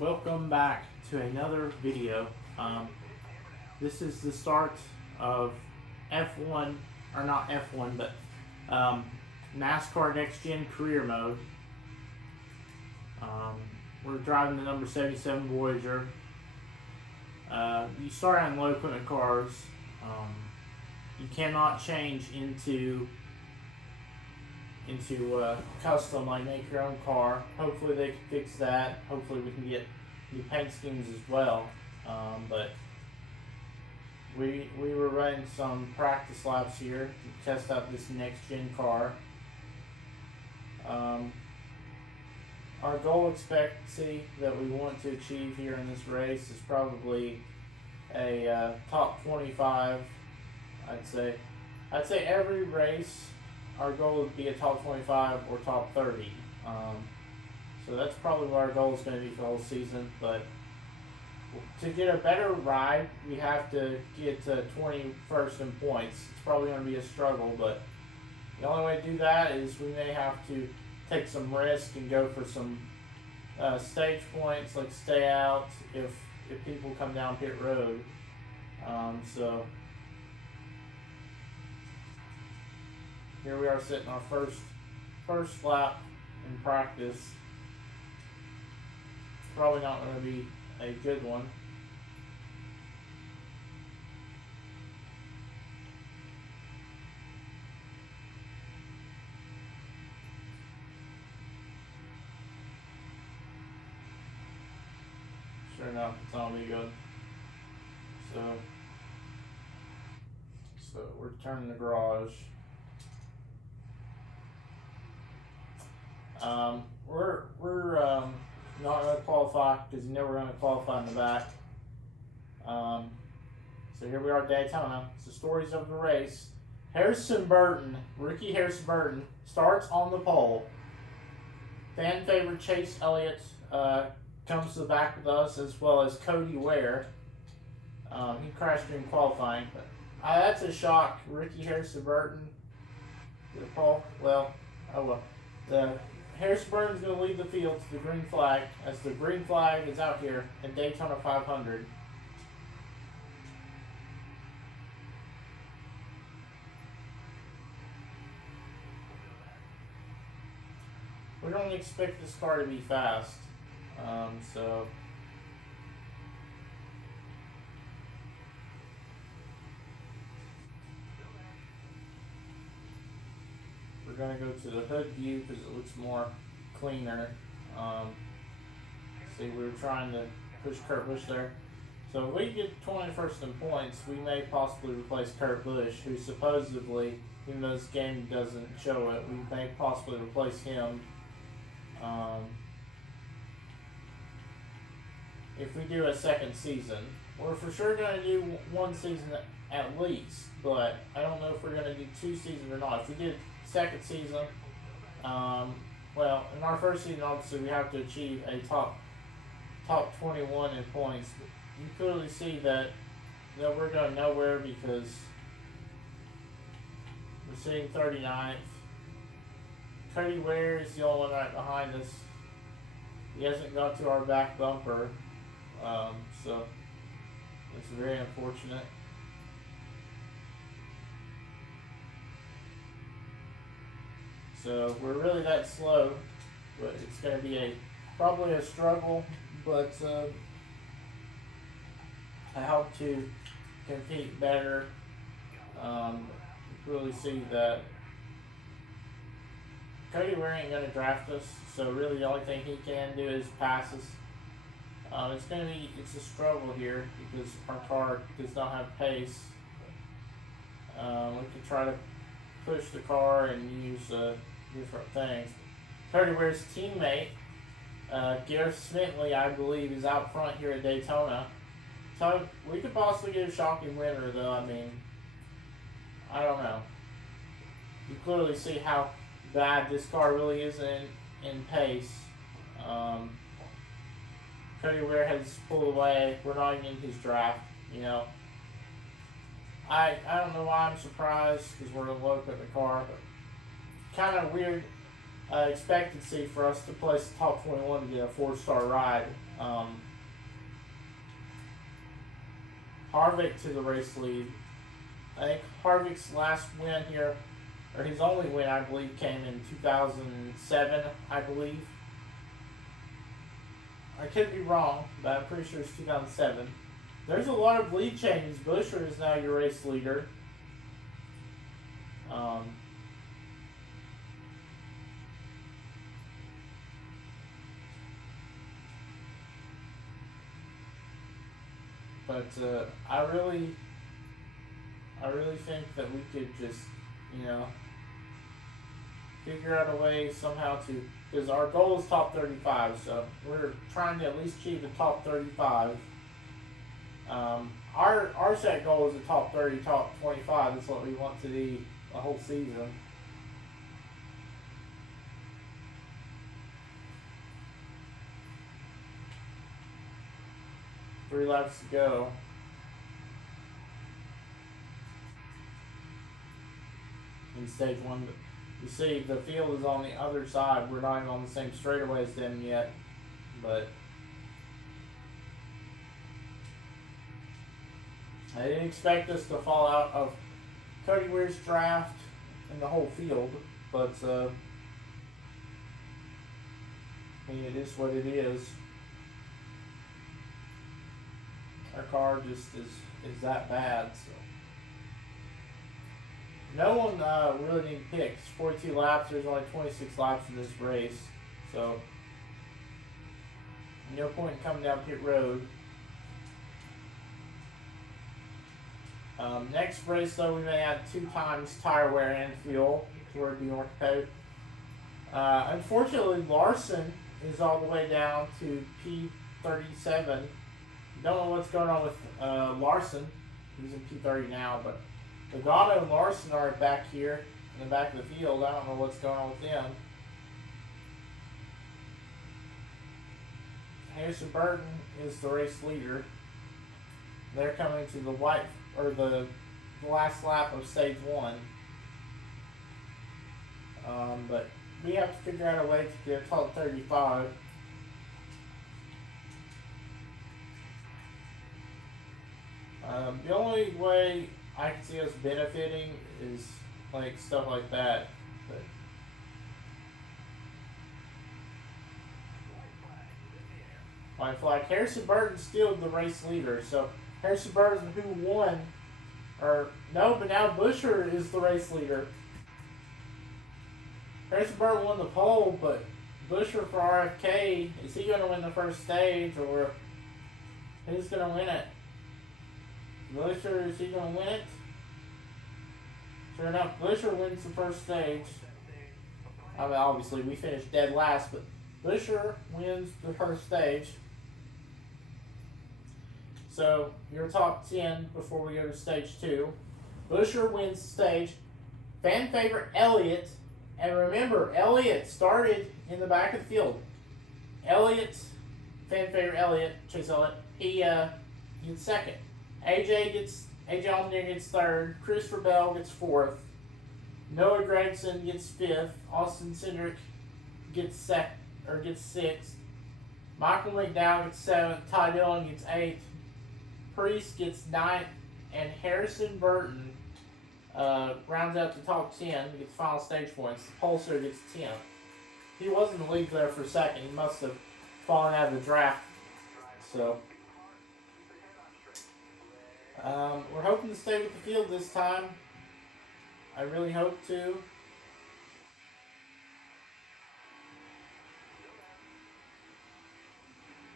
Welcome back to another video. This is the start of F1, or not F1, but NASCAR Next Gen Career Mode. We're driving the number 77 Voyager. You start on low equipment cars. You cannot change into custom, like make your own car. Hopefully they can fix that. Hopefully we can get new paint schemes as well. But we were running some practice laps here to test out this next gen car. Our goal expectancy that we want to achieve here in this race is probably a top 25. I'd say every race our goal would be a top 25 or top 30. So that's probably what our goal is going to be for the whole season. But to get a better ride, we have to get to 21st in points. It's probably going to be a struggle, but the only way to do that is we may have to take some risk and go for some stage points, like stay out if people come down pit road. So here we are sitting our first lap in practice. Probably not going to be a good one. Sure enough, it's not going to be good. So we're turning the garage. We're not going to qualify because you know we're going to qualify in the back. So here we are at Daytona. It's the stories of the race. Rookie Harrison Burton starts on the pole. Fan favorite Chase Elliott comes to the back with us, as well as Cody Ware. He crashed during qualifying, but that's a shock. Ricky Harrison Burton to the pole. Well, oh well. The Harrison Burton's going to lead the field to the green flag, as the green flag is out here at Daytona 500. We don't expect this car to be fast, so we're going to go to the hood view because it looks more cleaner. See, we were trying to push Kurt Busch there. So if we get 21st in points, we may possibly replace Kurt Busch, who supposedly, even though this game doesn't show it, we may possibly replace him. If we do a second season. We're for sure going to do one season at least, but I don't know if we're going to do two seasons or not. If we did second season, well, in our first season, obviously, we have to achieve a top 21 in points. You clearly see that we're going nowhere because we're sitting 39th. Cody Ware is the only one right behind us. He hasn't got to our back bumper, so it's very unfortunate. So we're really that slow, but it's going to be probably a struggle. But I hope to compete better. Really see that Cody Ware ain't going to draft us, so really the only thing he can do is pass us. It's a struggle here because our car does not have pace. We could try to push the car and use different things. Cody Ware's teammate, Gareth Smithley, I believe, is out front here at Daytona. So we could possibly get a shocking winner, though. I mean, I don't know. You clearly see how bad this car really is in pace. Cody Ware has pulled away. We're not even in his draft, you know. I don't know why I'm surprised because we're a low at the car, but kind of weird expectancy for us to place the top 21 to get a 4-star ride. Harvick to the race lead. I think Harvick's last win here, or his only win, I believe, came in 2007, I believe. I could be wrong, but I'm pretty sure it's 2007. There's a lot of lead changes. Buescher is now your race leader. But I really think that we could just, figure out a way somehow to, because our goal is top 35, so we're trying to at least achieve the top 35. Our set goal is a top 30, top 25. That's what we want to do the whole season. Three laps to go. In stage one, you see the field is on the other side. We're not even on the same straightaway as them yet, but I didn't expect us to fall out of Cody Weir's draft in the whole field, but I mean, it is what it is. Our car just is that bad, so. No one really need picks. 42 laps, there's only 26 laps in this race, so no point in coming down pit road. Next race, though, we may add 2 times tire wear and fuel to where it'd be more competitive. Unfortunately, Larson is all the way down to P37. Don't know what's going on with Larson. He's in P30 now, but Logano and Larson are back here in the back of the field. I don't know what's going on with them. Harrison Burton is the race leader. They're coming to the last lap of stage 1. But we have to figure out a way to get a top 35. The only way I can see us benefiting is like stuff like that. White flag. Harrison Burton's still the race leader, so Harrison Burton, who won, but now Buescher is the race leader. Harrison Burton won the pole, but Buescher for RFK, is he going to win the first stage, or who's going to win it? Buescher, is he going to win it? Sure enough, Buescher wins the first stage. I mean, obviously, we finished dead last, but Buescher wins the first stage. So, your top 10 before we go to stage 2. Buescher wins the stage. Fan favorite Elliott. And remember, Elliott started in the back of the field. Fan favorite Elliott, Chase Elliott, he gets second. AJ Allmendinger gets third. Christopher Bell gets fourth. Noah Gragson gets fifth. Austin Cindric gets sixth. Michael McDowell gets seventh. Ty Dillon gets eighth. Priest gets ninth, and Harrison Burton rounds out the top 10, gets final stage points. Pulsar gets 10th. He was in the lead there for a second. He must have fallen out of the draft. So we're hoping to stay with the field this time. I really hope to.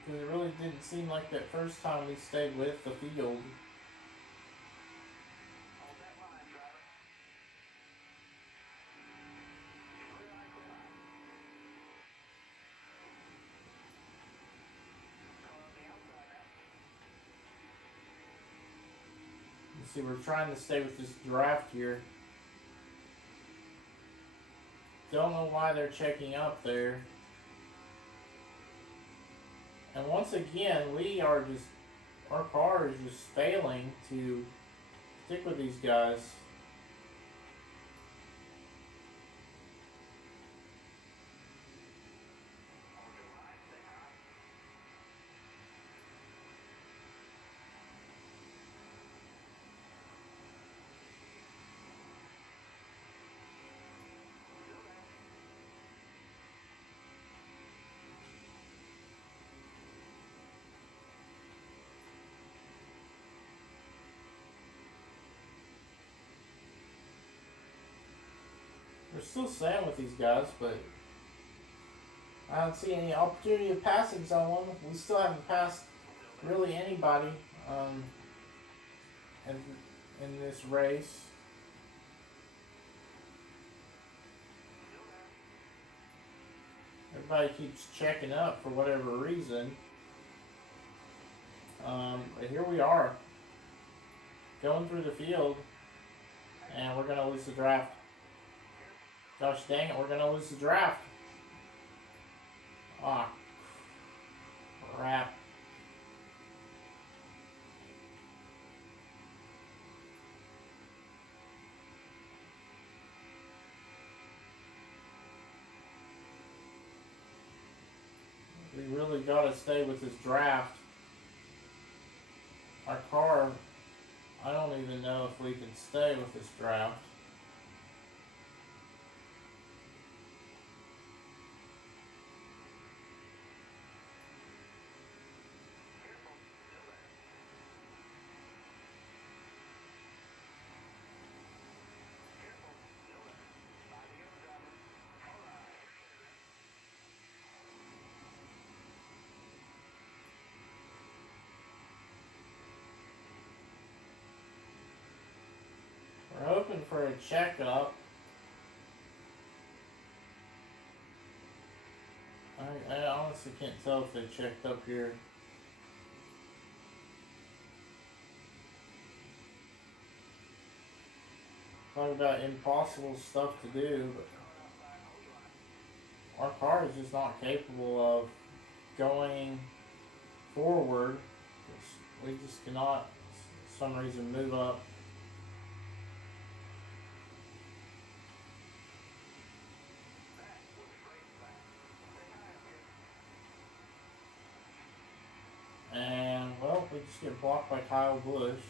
Because it really didn't seem like that first time we stayed with the field. See, we're trying to stay with this draft here. Don't know why they're checking up there. And once again, our car is just failing to stick with these guys. We're still staying with these guys, but I don't see any opportunity of passing someone. We still haven't passed really anybody in, in this race. Everybody keeps checking up for whatever reason. But here we are, going through the field, and we're going to lose the draft. Gosh dang it, we're going to lose the draft. Ah, crap. We really got to stay with this draft. Our car, I don't even know if we can stay with this draft. We're hoping for a checkup. I honestly can't tell if they checked up here. Talk about impossible stuff to do, but our car is just not capable of going forward. We just cannot, for some reason, move up. And, well, we just get blocked by Kyle Busch.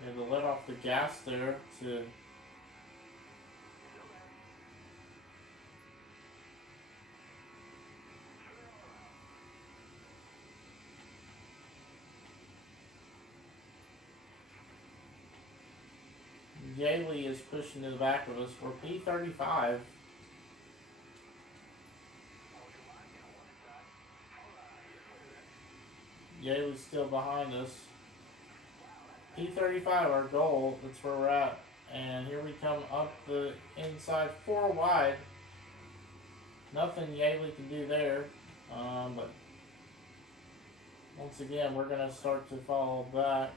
We had to let off the gas there to Yaley is pushing to the back of us. We're P35. Yaley's still behind us. P35, our goal. That's where we're at. And here we come up the inside 4 wide. Nothing Yaley can do there. But once again, we're going to start to fall back.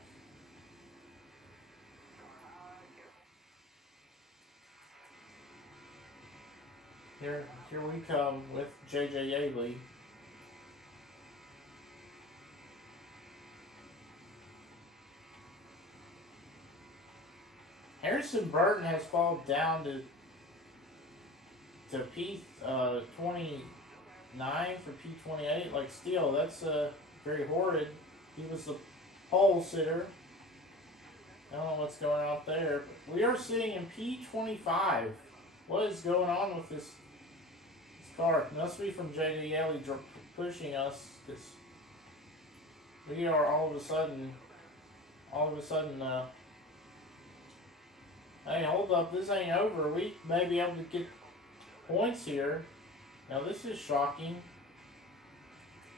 Here we come with JJ Yaley. Harrison Burton has fallen down to P29 for P28. Like, still, that's very horrid. He was the pole sitter. I don't know what's going on there. But we are sitting in P25. What is going on with this car? It must be from JJ Yaley pushing us, because we are all of a sudden, hey, hold up, this ain't over. We may be able to get points here. Now, this is shocking.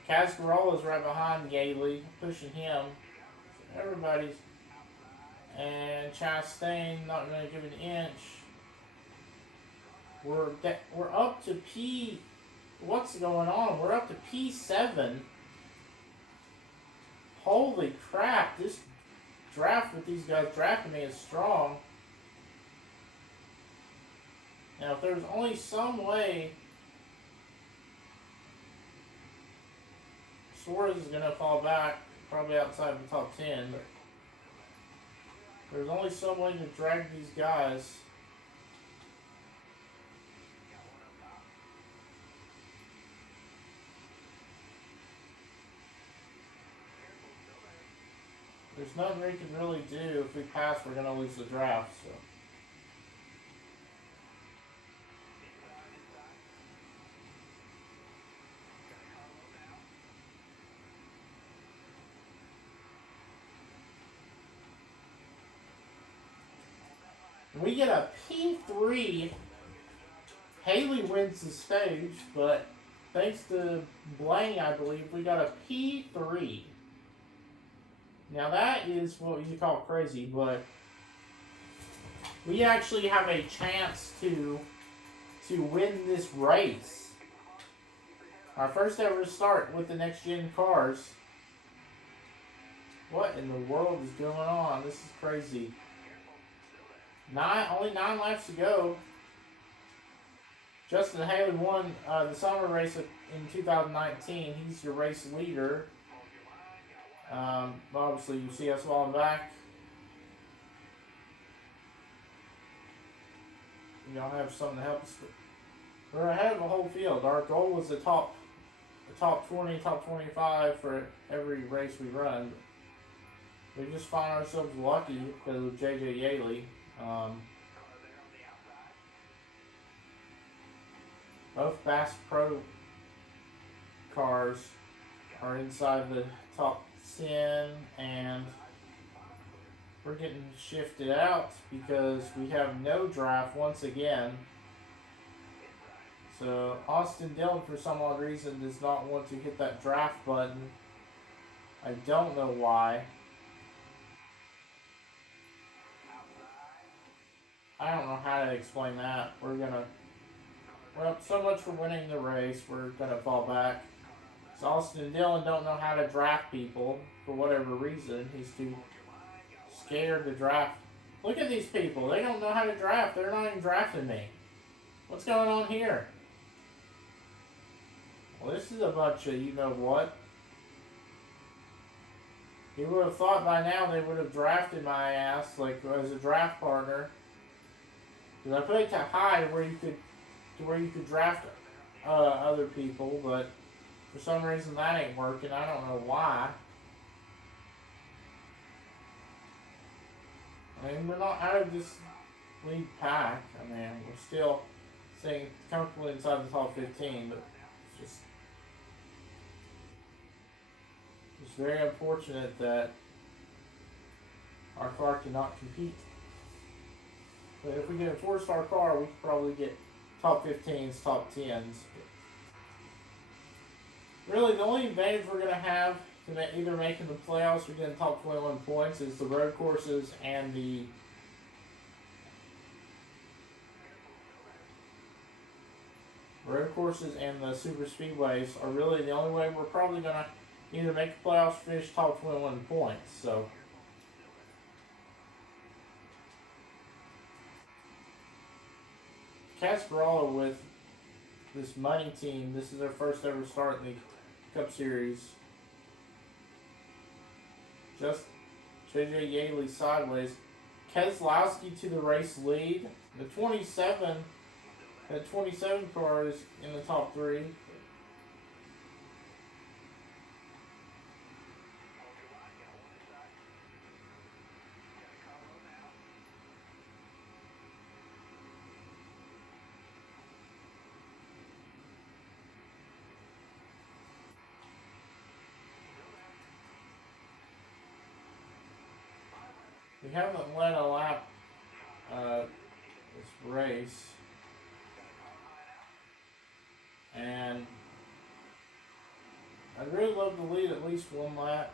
Cascarol is right behind Yaley, pushing him. So everybody's... And Chastain not going to give an inch. We're up to P... What's going on? We're up to P7. Holy crap, this draft with these guys drafting me is strong. Now, if there's only some way Suarez is going to fall back, probably outside the top 10, but there's only some way to drag these guys. There's nothing we can really do. If we pass, we're going to lose the draft, so. We get a P3. Haley wins the stage, but thanks to Blaine, I believe, we got a P3. Now that is what you call crazy, but we actually have a chance to win this race. Our first ever start with the next gen cars. What in the world is going on? This is crazy. Only 9 laps to go. Justin Haley won the summer race in 2019. He's your race leader. Obviously, you see us falling back. We don't have something to help us. We're ahead of the whole field. Our goal was the top 20, top 25 for every race we run. We just find ourselves lucky because of JJ Yaley. Both Bass Pro cars are inside the top 10, and we're getting shifted out because we have no draft once again. So Austin Dillon, for some odd reason, does not want to hit that draft button. I don't know why. I don't know how to explain that. Well, so much for winning the race. We're gonna fall back. So Austin Dillon don't know how to draft people for whatever reason. He's too scared to draft. Look at these people. They don't know how to draft. They're not even drafting me. What's going on here? Well, this is a bunch of you-know-what. You would have thought by now they would have drafted my ass, like, as a draft partner. Because I put it to high where you could draft other people, but for some reason that ain't working. I don't know why. I mean, we're not out of this lead pack. I mean, we're still staying comfortably inside the top 15, but it's very unfortunate that our car cannot compete. But if we get a 4-star car, we could probably get top 15s, top 10s. But really, the only advantage we're going to have to either making the playoffs or getting top 21 points is the road courses and the super speedways are really the only way we're probably going to either make the playoffs or finish top 21 points. So Casparella with this money team, this is their first ever start in the Cup Series. Just JJ Yaley sideways. Keselowski to the race lead. The 27 car is in the top 3. We haven't led a lap this race, and I'd really love to lead at least one lap.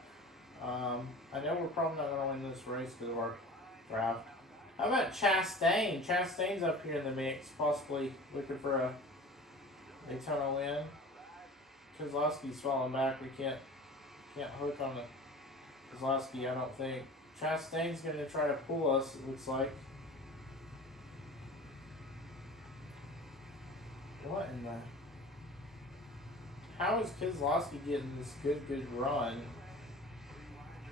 I know we're probably not going to win this race because of our draft. How about Chastain? Chastain's up here in the mix, possibly looking for a Daytona win. Keselowski's falling back. We can't hook on the Keselowski, I don't think. Chastain's going to try to pull us, it looks like. What in the... How is Keselowski getting this good run?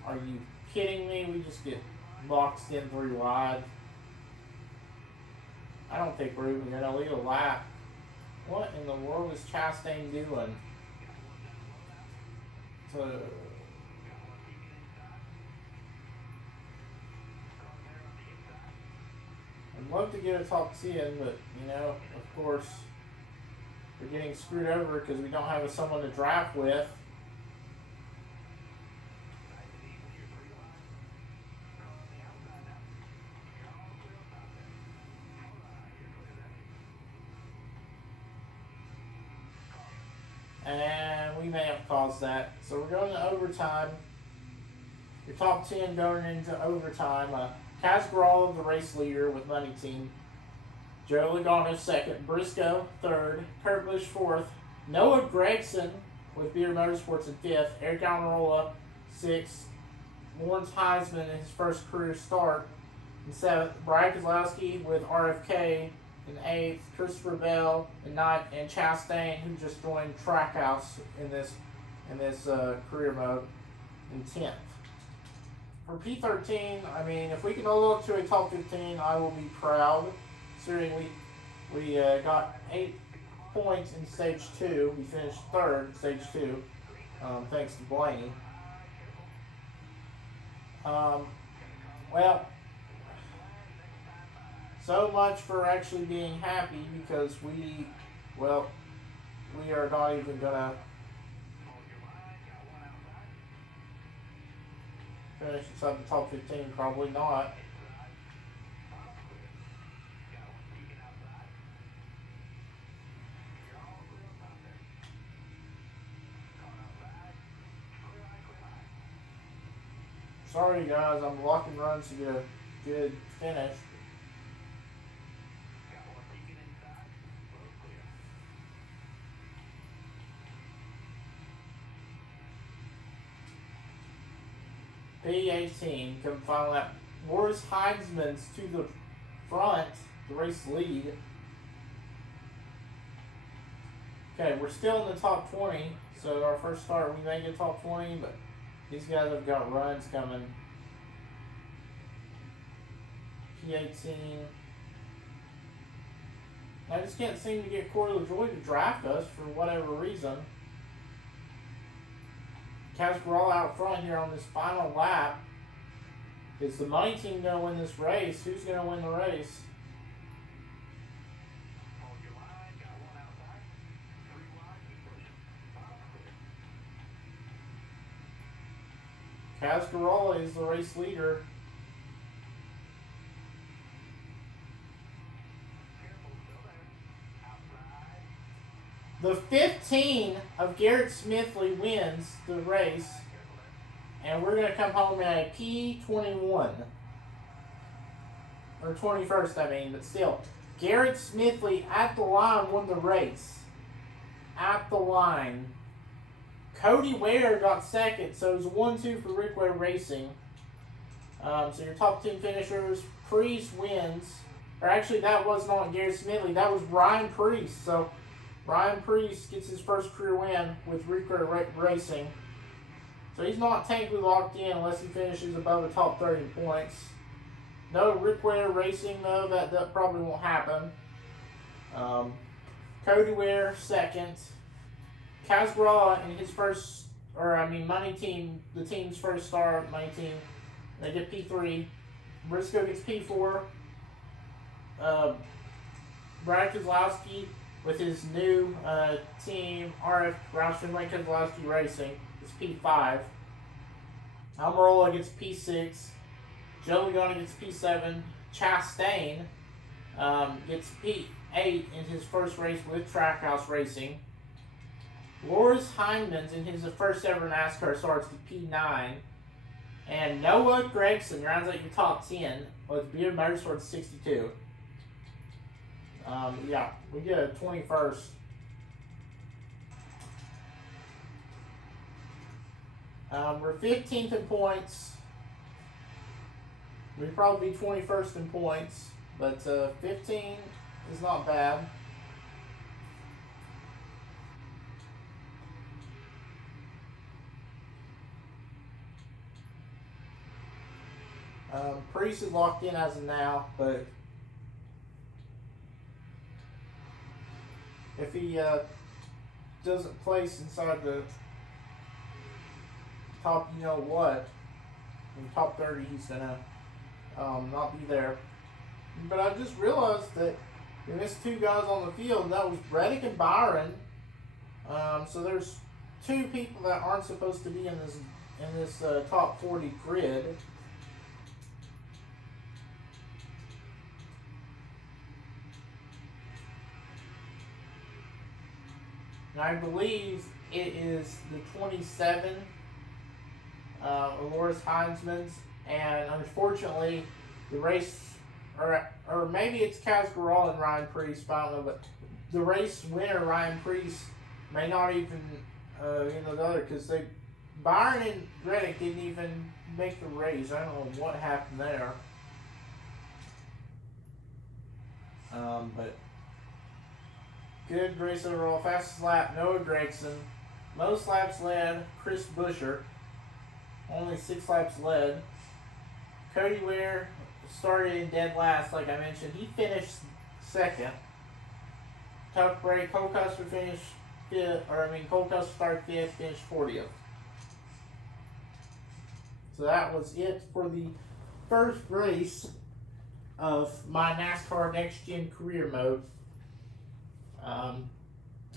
Are you kidding me? We just get boxed in 3 wide. I don't think we're even going to lead a lap. What in the world is Chastain doing? I'd love to get a top 10, but, of course, we're getting screwed over because we don't have someone to draft with. And we may have caused that. So we're going to overtime. Your top 10 going into overtime. Kaz Gralla, the race leader with Money Team. Joe Logano second. Briscoe third. Kurt Busch fourth. Noah Gragson with Beer Motorsports in fifth. Eric Almirola sixth. Lawrence Heisman in his first career start in seventh. Brian Kozlowski with RFK in eighth. Christopher Bell in ninth, and Chastain, who just joined Trackhouse in this career mode, in 10th. For P13, I mean, if we can hold up to a top 15, I will be proud. Considering we got 8 points in stage 2, we finished third in stage 2, thanks to Blaney. Well, so much for actually being happy, because we are not even gonna finish inside the top 15, probably not. Sorry guys, I'm locking runs to get a good finish. P18, come final lap. Boris Heisman's to the front, the race lead. Okay, we're still in the top 20, so our first start we may get top 20, but these guys have got runs coming. P18. I just can't seem to get Corey LaJoie to draft us for whatever reason. Kaz Gralla out front here on this final lap. Is the Money Team going to win this race? Who's going to win the race? Kaz Gralla is the race leader. The 15 of Garrett Smithley wins the race, and we're going to come home in a P21. Or 21st, I mean, but still. Garrett Smithley at the line won the race. At the line. Cody Ware got second, so it was 1-2 for Rick Ware Racing. So your top 10 finishers, Priest wins. Or actually, that was not Garrett Smithley, that was Ryan Priest. So Ryan Priest gets his first career win with Rick Ware Racing. So he's not technically locked in unless he finishes above the top 30 points. No Rick Ware Racing, though, that probably won't happen. Cody Ware second. Kaz Gralla in his first, Money Team, the team's first start, Money Team, they get P3. Briscoe gets P4. Brad Kozlowski with his new team, RF Roush Finlay Kozlowski Racing, is P5. Almirola gets P6. Joe Logano gets P7. Chastain gets P8 in his first race with Trackhouse Racing. Loris Heineman's in his first ever NASCAR starts to P9. And Noah Gragson rounds out your top 10 with Beer Motorsports 62. Yeah, we get a 21st. We're 15th in points. We'd probably be 21st in points, but 15 is not bad. Priest is locked in as of now, but if he doesn't place inside the top, in top 30, he's gonna not be there. But I just realized that we missed 2 guys on the field, and that was Reddick and Byron. So there's 2 people that aren't supposed to be in this top 40 grid. And I believe it is the 27 Loris Heinzman's, and unfortunately the race, or maybe it's Kaz Grasal and Ryan Preece, but I don't know, but the race winner, Ryan Preece, may not even, the other, because Byron and Reddick didn't even make the race. I don't know what happened there. But good race overall. Fastest lap, Noah Gragson. Most laps led, Chris Buescher. Only 6 laps led. Cody Ware started in dead last, like I mentioned. He finished second. Tough break. Cole Custer finished fifth, Cole Custer started fifth, finished 40th. So that was it for the first race of my NASCAR Next Gen Career Mode.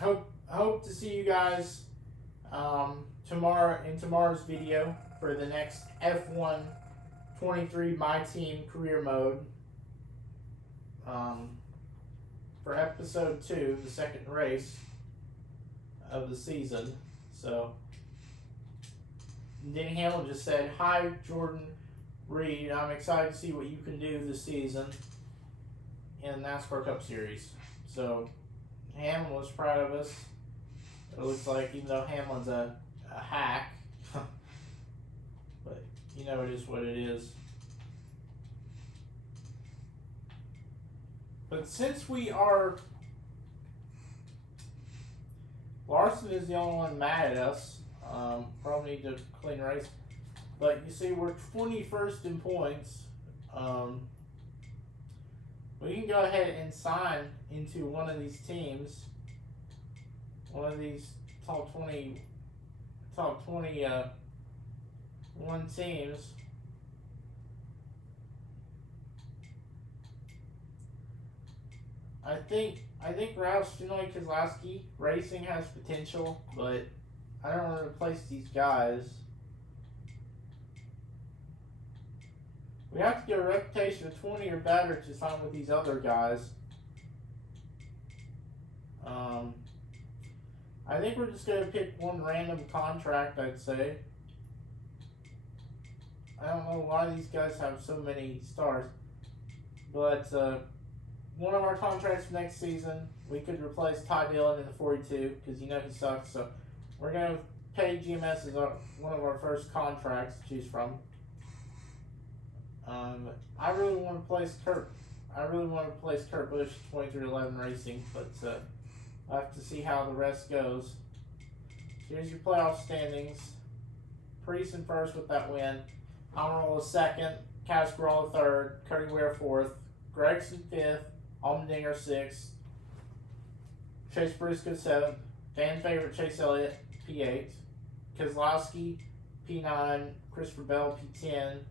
Hope to see you guys tomorrow in tomorrow's video for the next F1 23 My Team Career Mode. For episode 2, the second race of the season. So Denny Hamlin just said, "Hi Jordan Reed, I'm excited to see what you can do this season in the NASCAR Cup Series." So Hamlin was proud of us. It looks like, even though Hamlin's a hack, but it is what it is. But since Larson is the only one mad at us. Probably need to clean race. But you see, we're 21st in points. We can go ahead and sign into one of these teams. One of these top 21 teams. I think Roush Kozlowski Racing has potential, but I don't want to replace these guys. We have to get a reputation of 20 or better to sign with these other guys. I think we're just going to pick one random contract, I'd say. I don't know why these guys have so many stars. But one of our contracts for next season, we could replace Ty Dillon in the 42, because he sucks. So we're going to pay GMS as one of our first contracts to choose from. I really want to place Kurt Busch 2311 Racing, but I'll have to see how the rest goes. Here's your playoff standings. Preece in first with that win. Almirola second. Kaz Grasal third. Cody Ware fourth. Gregson fifth. Allmendinger sixth. Chase Briscoe seventh. Fan favorite Chase Elliott P8. Kozlowski P9. Christopher Bell P10.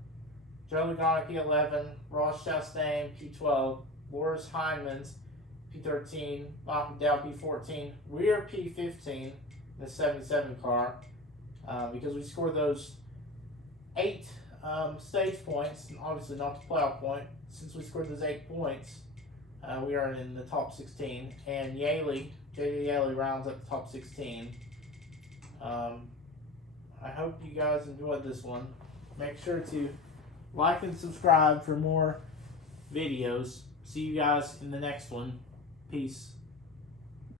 Joe Logano P11. Ross Chastain P12. Loris Heinzman's P13. Malcolm Dow P14. We're P15 in the 77 car because we scored those 8 stage points, and obviously not the playoff point. Since we scored those 8 points, we are in the top 16. And J.D. Yaley rounds up the top 16. I hope you guys enjoyed this one. Make sure to like and subscribe for more videos. See you guys in the next one. Peace.